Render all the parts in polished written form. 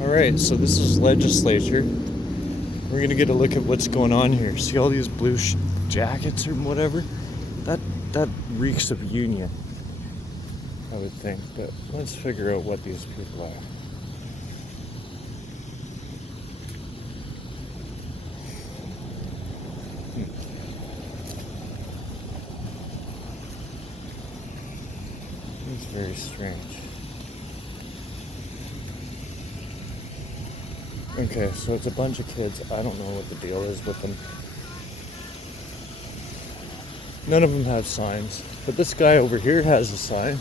Alright, so this is legislature. We're gonna get a look at what's going on here. See all these blue jackets or whatever? That reeks of union, I would think. But let's figure out what these people are. It's very strange. Okay, so it's a bunch of kids. I don't know what the deal is with them. None of them have signs, but this guy over here has a sign.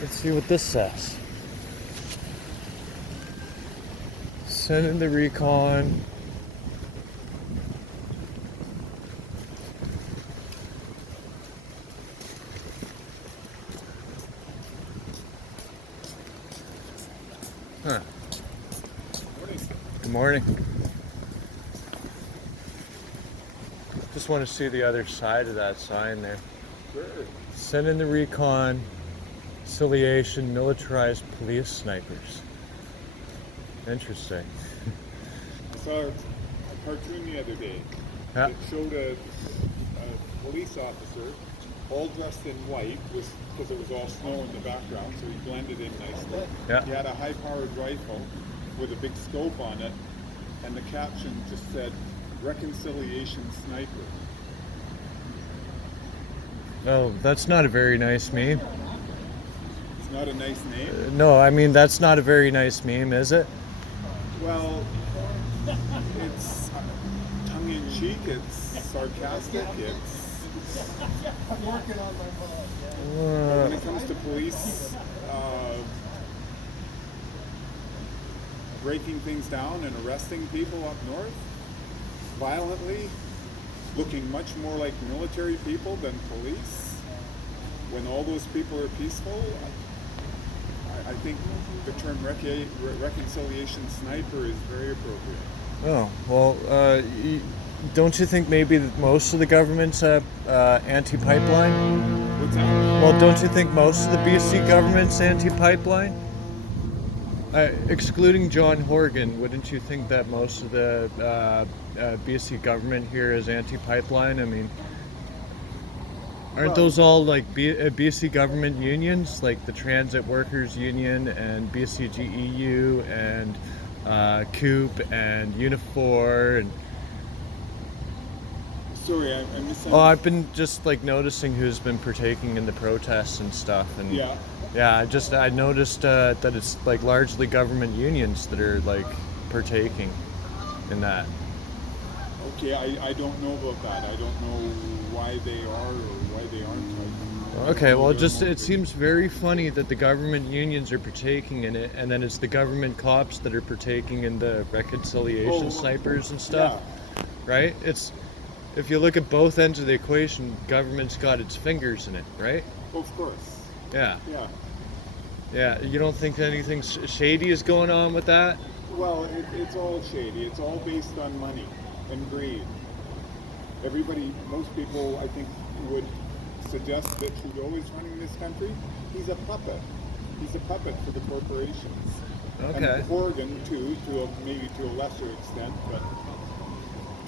Let's see what this says. Send in the recon. Huh. Good morning. Just want to see the other side of that sign there. Sure. Send in the recon, conciliation, militarized police snipers. Interesting. I saw a cartoon the other day. Yeah. It showed a police officer all dressed in white because it was all snow in the background, so he blended in nicely. Yeah. He had a high-powered rifle with a big scope on it, and the caption just said, "Reconciliation Sniper." Oh, that's not a very nice meme. It's not a nice name. No, I mean, that's not a very nice meme, is it? Well, it's tongue-in-cheek, it's sarcastic, I'm working on my when it comes to police breaking things down and arresting people up north violently, looking much more like military people than police, when all those people are peaceful, I think the term reconciliation sniper is very appropriate. Oh, well, don't you think maybe that most of the government's anti-pipeline? What's that? Well, don't you think most of the BC government's anti-pipeline? Excluding John Horgan, wouldn't you think that most of the BC government here is anti-pipeline? I mean, aren't those all like BC government unions, like the Transit Workers Union and BCGEU and COOP and Unifor and... Sorry, I misunderstood. Oh, I've been just like noticing who's been partaking in the protests and stuff, and Yeah. I noticed that it's like largely government unions that are like partaking in that. Okay, I don't know about that. I don't know why they are or why they aren't. Okay, well, it seems very funny that the government unions are partaking in it, and then it's the government cops that are partaking in the reconciliation snipers and stuff, right? If you look at both ends of the equation, government's got its fingers in it, right? Of course. Yeah. Yeah. Yeah, you don't think anything shady is going on with that? Well, it's all shady. It's all based on money and greed. Most people, I think, would suggest that Trudeau is running this country. He's a puppet. He's a puppet for the corporations. Okay. And Horgan, too, maybe to a lesser extent, but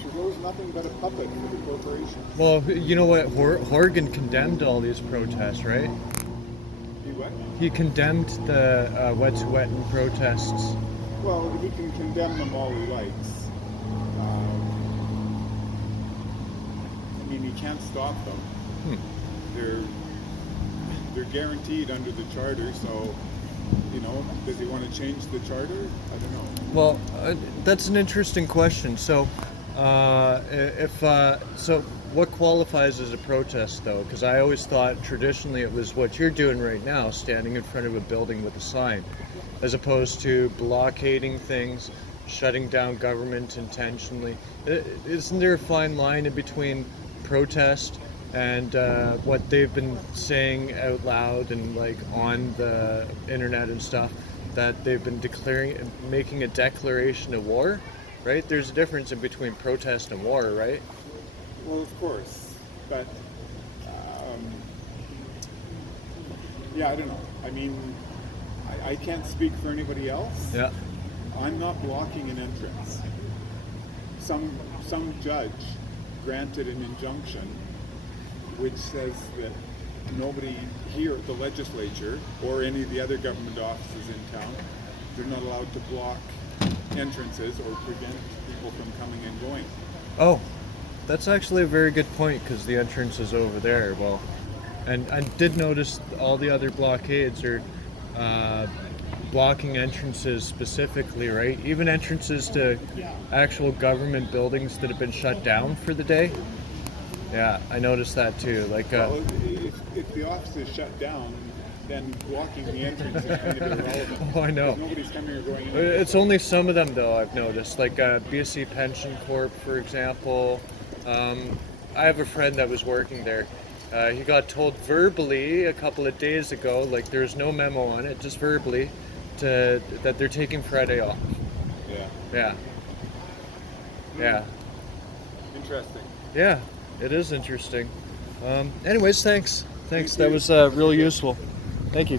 Trudeau's nothing but a puppet for the corporations. Well, you know what? Horgan condemned all these protests, right? He what? He condemned the wetsuwetn protests. Well, he can condemn them all he likes. I mean, he can't stop them. They're guaranteed under the charter, so, does he want to change the charter? I don't know. Well, that's an interesting question. So, what qualifies as a protest, though? Because I always thought traditionally it was what you're doing right now, standing in front of a building with a sign, as opposed to blockading things, shutting down government intentionally. Isn't there a fine line in between protest and what they've been saying out loud and like on the internet and stuff, that they've been making a declaration of war, right? There's a difference in between protest and war, right? Well, of course, but Yeah, I don't know. I mean, I can't speak for anybody else. Yeah. I'm not blocking an entrance. Some judge granted an injunction which says that nobody here at the legislature or any of the other government offices in town, they're not allowed to block entrances or prevent people from coming and going. Oh, that's actually a very good point because the entrance is over there. Well, and I did notice all the other blockades are blocking entrances specifically, right? Even entrances to actual government buildings that have been shut down for the day. Yeah, I noticed that too. Like, Well, if the office is shut down, then blocking the entrance is kind of irrelevant. oh, I know. Because nobody's coming or going in. It's only some of them though, I've noticed. Like BSC Pension Corp, for example. I have a friend that was working there. He got told verbally a couple of days ago, like there's no memo on it, just verbally, that they're taking Friday off. Yeah. Yeah. Yeah. Interesting. Yeah, it is interesting. Anyways, thanks. Thank That you. was really useful. Thank you.